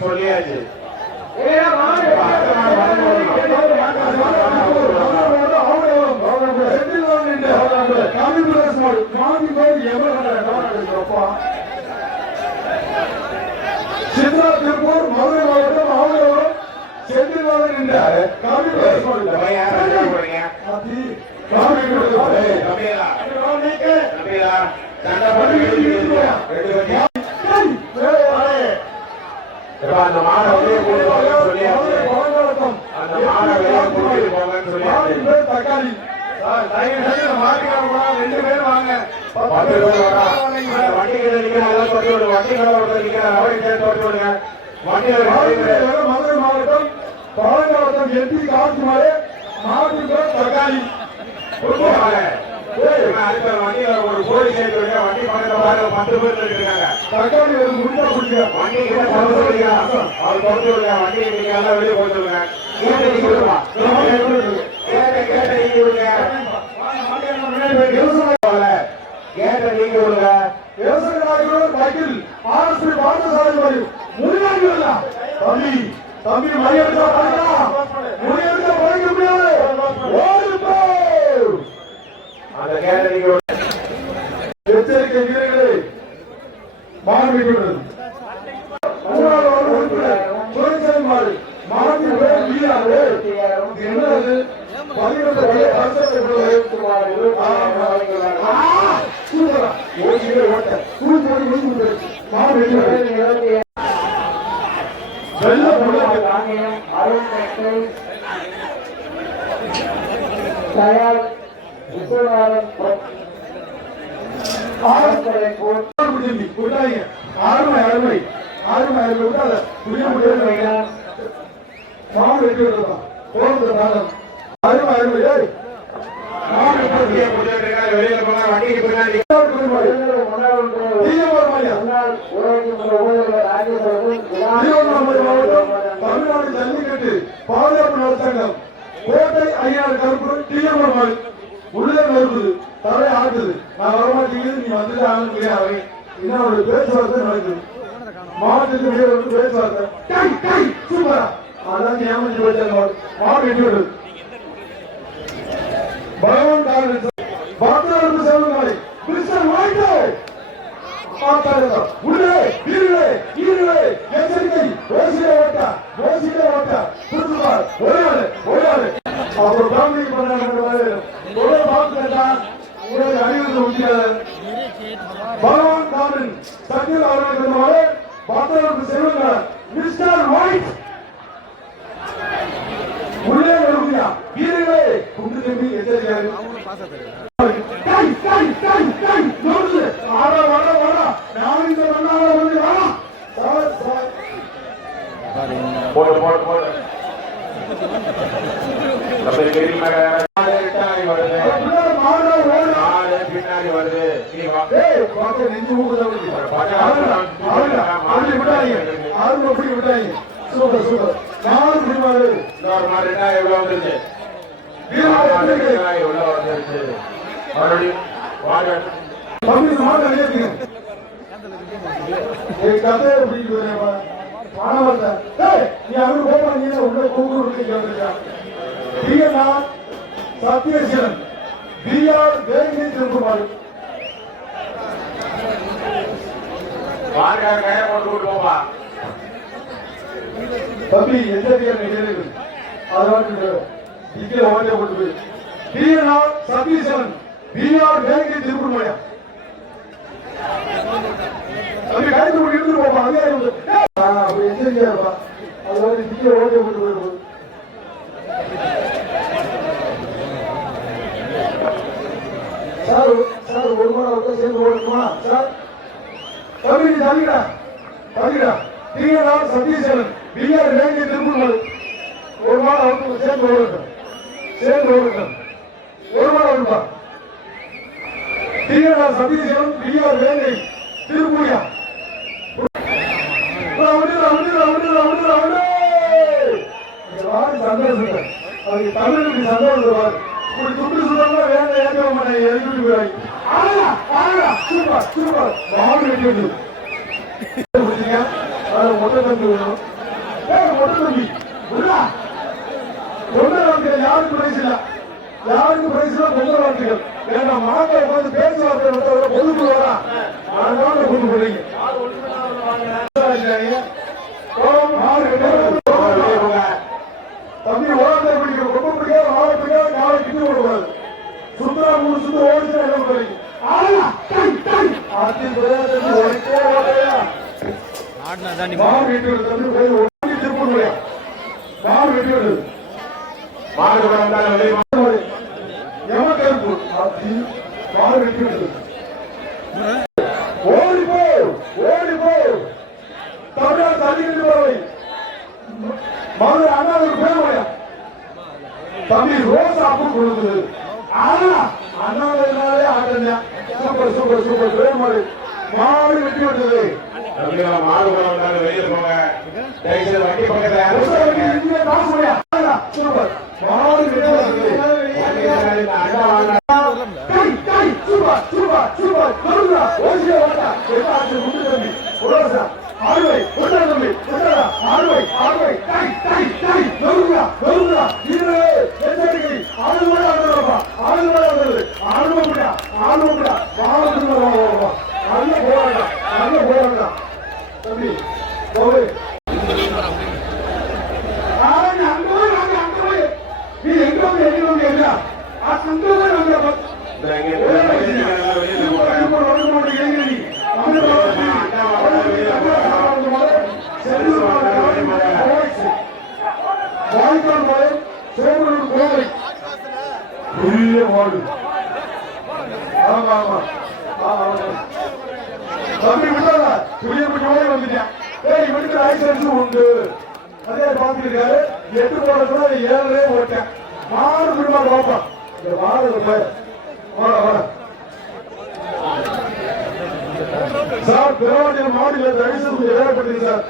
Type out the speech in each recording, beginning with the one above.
சொல்லியாச்சு. திருப்பூர் மதுரை மாவட்டம் ஆவணம் செந்தில்வாதன் என்றார். அந்த மாணவர்களே தக்காளி ரெண்டு பேரும் வாங்க. மதுரை மாவட்டம் பாலங்காவட்டம் எம்பி காட்சிமாறு மாவட்ட தக்காளி வண்டியில ஒரு கோடி சேர்த்து வண்டி பக்கத்துல 10 பேர் இருக்காங்க. தக்காளி ஒரு முட்டை குடிக்க வண்டி அவர் தொடர்ந்து விடுங்க. வண்டி நீங்க வெளியே போய் சொல்லுங்க. கேட்ட நீங்க விடுவா கேட்ட நீங்க விடுங்க. கேட்ட நீங்க விடுங்க. விவசாயிகளோட வக்கீல் ஆர்எஸ் பாரதசாலை முன்னாடி தம்பி தம்பி மரியாதை முறையெடுக்க பழக முடியாது. அந்த கேட்ட எச்சரிக்கை வீரர்களை மாணவிகள் தமிழ்நாடு ஜல்லிக்கட்டு பாதுகாப்பு நலச்சங்கம் கோட்டை ஐயாறு கருப்பு டிஎம்ஆர் உள்ளே வருது தலை ஆகுது. நான் வரமாட்டேங்குது, நீ வந்துட்டு ஆளுங்க இன்னொரு பேச்சுவார்த்தை நடக்குது. மாவட்டத்துக்கு வெளியே வந்து பேச்சுவார்த்தை சூப்பரா அதான் ஏமாற்றி போயிட்டாங்க. மாவட்டம் வெட்டி விடுது. பகவான் காங்கிரஸ் பாரத செல்வங்களை கிறிஸ்டன் வாய்ட்டு உள்ளே வீரர்களே வீரர்களே எச்சரிக்கை. ஓசியில ஓட்டா புரிஞ்சுப்பார். ஒரே ஆளு அப்புறம் ஃபேமிலி பண்ண பார்த்து கேட்டா உங்களுக்கு அறிவுறுத்த முடியாது. வரவேற்கிறதுனால பக்தர்களுக்கு செல்லுங்க மிஸ்டர் ஒயிட் உள்ளே வருவியா வீரர்களே குண்டு தம்பி எச்சரிக்கையாரு பின்னாடி வருது நெஞ்சு விட்டாங்க சூப்பர் சூப்பர் நாலு பிடிவாரு எவ்வளவு வந்துருச்சு எவ்வளவு வந்துருச்சு மறுபடியும் கதையை பிடிக்கிட்டு நீ அவரு போவாங்க உள்ள கூகுள் சத்யசீலன் பிஆர் வேங்கை திருக்குமார் தம்பி எந்த பேர் நிகழ்வு அதோட இங்கே ஓட்டை கொண்டு போய் பிஆர் சத்யசீலன் பிஆர் வேங்கை திருக்குமார் தம்பி கைது போட்டு இருந்து போப்பா அதே அப்படி எச்சரிக்கையா இருப்பா அதோட இங்கே ஓட்டை கொண்டு போயிருப்போம் சார் சார் ஒரு மணி சேர்ந்து ஓடணுமா சார் தம்பி தள்ளிடா தள்ளிடா பிஆர் சத்யசீலன் பிஆர் வேங்கை திருக்குமார் ஒரு மாதம் சேர்ந்து ஓடட்டும் ஒரு மாதம் பிஆர் சத்யசீலன் பிஆர் வேங்கை திருக்குமார் சந்தோஷம் தமிழுக்கு சந்தோஷம் துட்டு சொல்றாங்க வேலை ஏற்க மாட்டேன் எழுதி போய் சூப்பர் சூப்பர் மாவு வெட்டி வந்து மொட்டை தம்பி வேணும் மொட்டை தம்பி தொண்டை வாழ்க்கைகள் யாருக்கு பிரைஸ் இல்ல யாருக்கு பிரைஸ் இல்ல தொண்டை வாழ்க்கைகள் ஏன்னா மாட்டை உட்காந்து பேச்சுவார்த்தை பொதுக்குழு வரா அதனால கொண்டு போறீங்க தம்பி ஓரத்தை பிடிக்கும் ரொம்ப பிடிக்காது மாலை பிடிக்காது நாளை கிட்டு விடக்கூடாது சுத்தரா மூணு சுத்த ஓடிச்சா இடம் கிடைக்கும் மாவு வெட்டி விடுது தம்பி திருப்பூர் முடியா மாவு வெட்டி விடுது எமக்கருப்பு மாவு வெட்டி விடுது ஓடிப்போ தமிழ்நாடு தள்ளிக்கிட்டு வரவை மதுரை அண்ணாவுக்கு பேர் தம்பி ரோஸ் அப்பு கொடுக்குது அண்ணாவினாலே ஆட்டா சூப்பர் சூப்பர் சூப்பர் பேர் மாதிரி மாடு வெட்டி விட்டது மாடு வெளியே போங்க வண்டி பக்கத்துல சூப்பர் மாடு வெட்டி சூப்பர் சூப்பர் சூப்பர் கருதா ஓசியா வாடா எட்டாச்சு முட்டு தம்பி ரோசா ஆறுவை ஒன்றா தம்பி ஒன்றா ஆறுவை நொறுங்கா இது எச்சரிக்கை ஆளுமோட வந்துடுறப்பா ஆளுமோட நல்ல போராட்டா தம்பி போய் நீ எங்க என்ன சந்தோஷம் தம்பி விட்டாத புதிய புதிய வந்துட்டேன் இவனுக்கு லைசன்ஸ் உண்டு அதே பார்த்துருக்காரு 8 போடக்கூட 7 ஓட்டேன் மாடு குடும்பமா பாப்பா இந்த மாடு சார் திருவாரூர் மாவட்ட தயவுசெய்து ஏற்படுத்துங்க சார்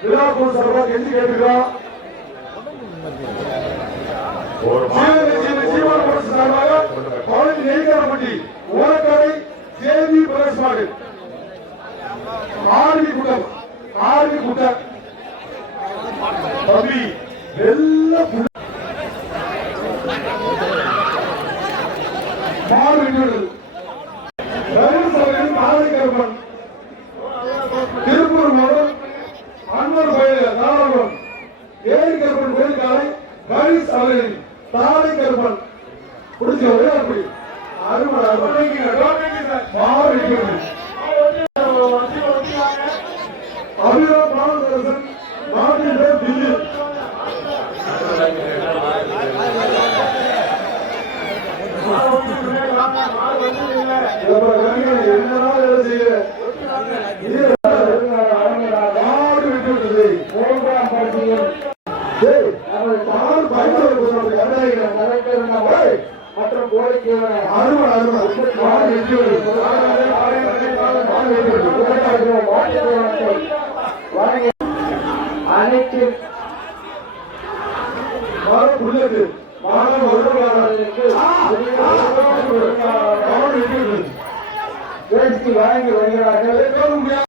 விழாக்குழு சார்பாக கெஞ்சி கேட்டுக்கிறோம் சார்பாக பழனி நெய்காரப்பட்டி ஓரக்கடை தேவி பிரதேச மாடு ஆர்வி கூட்டம் தம்பி வெள்ள மாடு விடுவது காலைக்கருப்பன் திருப்பூர் மாவட்டம் அன்வர் கோயில் தாராபுரம் ஏரிக்கருப்பன் கோயில் காலை ஹரிஸ் அவர்களின் தாலைக்கருப்பன் பிடிச்ச ஒரே அப்படி அருமை மாடு எப்ப கவிஞர் என்னதான் வேலை செய்யற மாடு விட்டு விட்டது மூன்றாம் பரிசையும் டேய், மாடு பயன்படுத்த மற்றும் கோரிக்கை அருமை அருமை மாடு வெற்றி விடுது. மாடு வெற்றி விடுது. அனைத்து மாடு புல்லட்டு